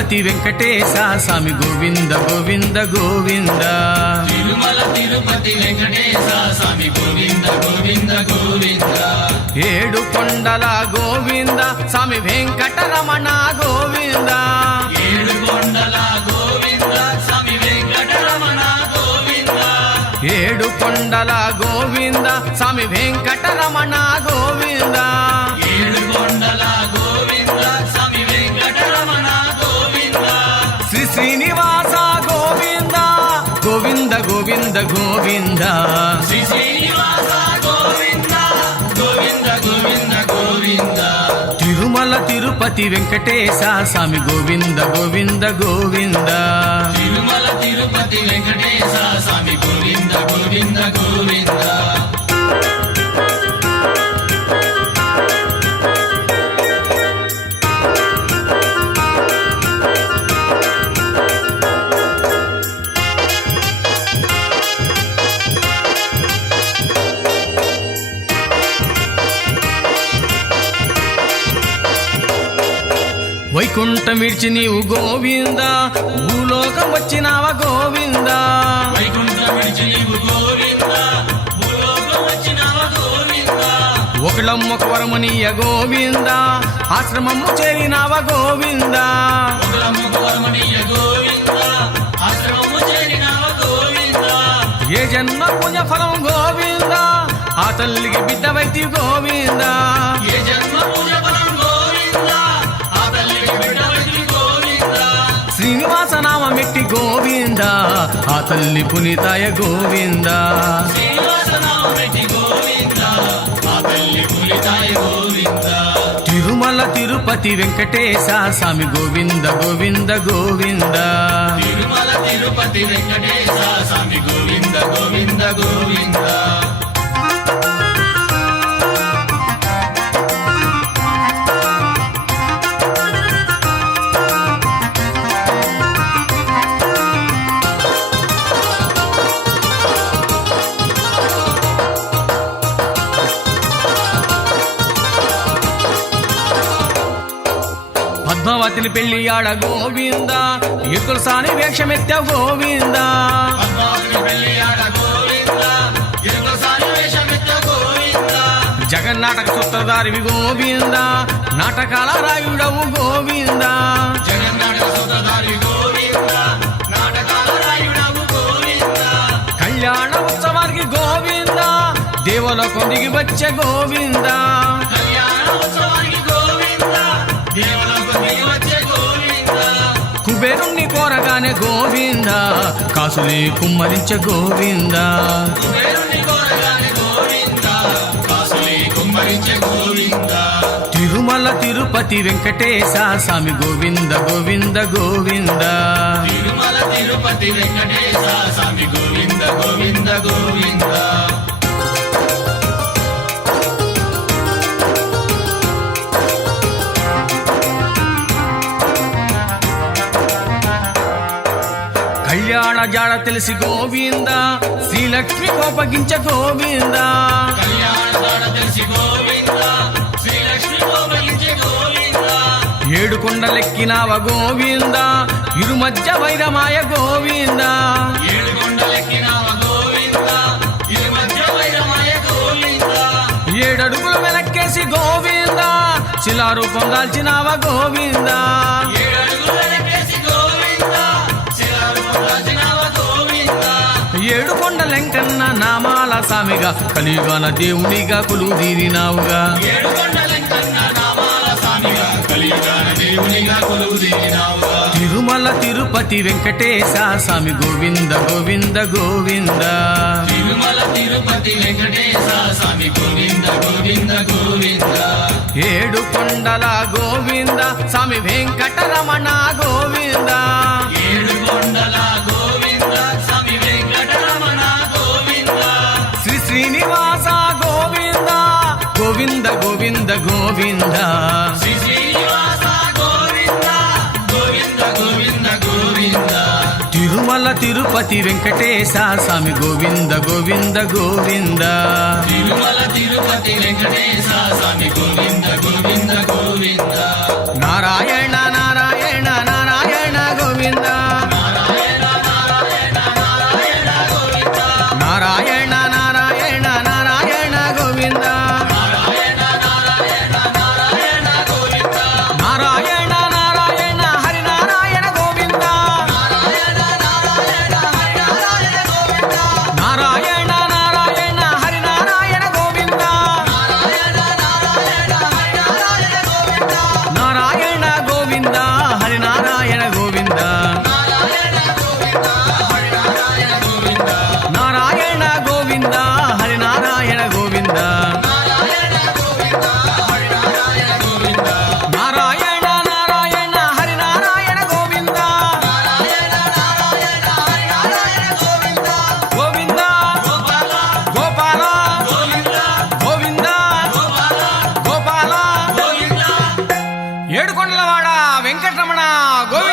తిరుపతి వెంకటేశ స్వామి గోవింద గోవింద గోవింద. తిరుమల తిరుపతి వెంకటేశ స్వామి గోవింద గోవింద గోవింద. ఏడు కొండల గోవింద స్వామి వెంకటరమణ గోవింద. ఏడు కొండల గోవింద స్వామి వెంకటరమణ గోవింద. ఏడు కొండల గోవింద స్వామి వెంకటరమణ గోవింద. ఏడు కొండల గోవింద స్వామి వెంకటరమణ గోవింద. శ్రీ శ్రీనివాస గోవింద గోవింద గోవింద గోవింద. శ్రీ శ్రీనివాస గోవింద గోవింద గోవింద గోవింద. తిరుమల తిరుపతి వెంకటేశ స్వామి గోవింద గోవింద గోవింద. తిరుమల తిరుపతి వెంకటేశ స్వామి గోవింద గోవింద గోవింద. వైకుంఠం విడిచి నీవు గోవింద భూలోకం వచ్చినావ గోవింద. వైకుంఠం విడిచి నీవు గోవింద భూలోకం వచ్చినావ గోవింద. ఒకళ్ళమ్మకు వరమనీయ గోవింద ఆశ్రమము చేరినావ గోవింద. ఒకలమ్మకు వరమనీయ గోవింద ఆశ్రమము చేరినావ గోవింద. ఏ జన్మ పూజ ఫలం గోవింద ఆ తల్లికి బిడ్డవైతి గోవింద. ఏ జన్మ పూజ ఫలం గోవింద ఆ తల్లికి బిడ్డవైతి గోవింద. శ్రీనివాస నామమెట్టి గోవింద ఆ తల్లి పునీతాయ గోవింద. శ్రీనివాస నామమెట్టి గోవింద ఆ తల్లి పునీతాయ గోవింద. తిరుమల తిరుపతి వెంకటేశ స్వామి గోవింద గోవింద గోవింద. తిరుమల తిరుపతి వెంకటేశ స్వామి గోవింద గోవింద గోవింద. పద్మావతిని పెళ్లి ఆడ గోవింద ఎక్కుల సాని వేషమెత్త గోవింద. పద్మావతిని పెళ్లి ఆడ గోవింద ఎరుకసాని వేషమెత్త గోవింద. జగన్నాటక సూత్రధారివి గోవింద నాటకాల రాయుడవు గోవింద. జగన్నాటక సూత్రధారి గోవింద నాటకాల రాయుడవు గోవింద. కళ్యాణ ఉత్సవానికి గోవింద దేవలోకం దిగి వచ్చే గోవింద. కళ్యాణ ఉత్సవానికి గోవింద దేవలోకం దిగి వచ్చే గోవింద. కుబేరుణ్ణి కోరగానే గోవింద కాసులే కుమ్మరించే గోవింద. కుబేరుని కోరగానే గోవింద కాసులే కుమ్మరించే గోవింద. తిరుమల తిరుపతి వెంకటేశ స్వామి గోవింద గోవింద గోవింద. తిరుమల తిరుపతి వెంకటేశ స్వామి గోవింద గోవింద గోవింద. కళ్యాణ జాడ తెలిసి గోవింద శ్రీలక్ష్మి కోపగించ గోవింద. కళ్యాణ దాడ తెలిసి గోవింద శ్రీలక్ష్మి కోపగించే గోవింద. ఏడు కొండలెక్కినావ గోవింద ఇరు మధ్య వైరమాయ గోవింద. ఏడు కొండలెక్కినావ గోవింద ఇరు మధ్య వైరమాయ గోవింద. ఏడడుగులు వెనక్కేసి గోవింద శిలారూపం దాల్చినావ గోవింద. ఏడు అడుగులు వెనకేసి గోవింద శిలారూపం దాల్చినావ గోవింద. ఏడు కొండలెంకన్న నామాల సామిగా కలియుగాన దేవునిగా కొలువుదీరినావుగా. ఏడు కొండలెంకన్న నామాల స్వామిగా కలియుగాన దేవునిగా కొలువుదీరినావుగా. తిరుమల తిరుపతి వెంకటేశ స్వామి గోవింద గోవింద గోవింద. తిరుమల తిరుపతి వెంకటేశ స్వామి గోవింద గోవింద గోవింద. ఏడు కొండల గోవింద స్వామి వెంకటరమణ గోవింద. ఏడు కొండల గోవింద స్వామి వెంకటరమణ గోవింద. శ్రీ శ్రీనివాస గోవింద గోవింద గోవింద గోవింద. శ్రీ శ్రీనివాస గోవింద గోవింద గోవింద గోవింద. తిరుమల తిరుపతి వెంకటేశ స్వామి గోవింద గోవింద గోవింద. తిరుమల తిరుపతి వెంకటేశ స్వామి గోవింద గోవింద గోవింద. నారాయణ నారాయణ నారాయణ గోవింద నారాయణ నారాయణ నారాయణ గోవింద నారాయణ నారాయణ నారాయణ గోవింద నారాయణ నారాయణ నారాయణ గోవింద నారాయణ నారాయణ హరి నారాయణ గోవింద నారాయణ నారాయణ హరి నారాయణ గోవింద నారాయణ నారాయణ హరి నారాయణ గోవింద నారాయణ నారాయణ హరి నారాయణ గోవింద నారాయణ గోవింద హరి నారాయణ గోవింద నారాయణ గోవింద హరి నారాయణ గోవింద నారాయణ గోవింద హరి నారాయణ గోవింద నారాయణ నారాయణ హరి నారాయణ గోవింద నారాయణ నారాయణ హరి నారాయణ గోవింద నారాయణ నారాయణ హరి నారాయణ గోవింద గోవింద గోపాల గోపాల గోవింద గోవింద గోపాల గోపాల గోవింద ఏడుకొండలవాడ వెంకటరమణ గోవింద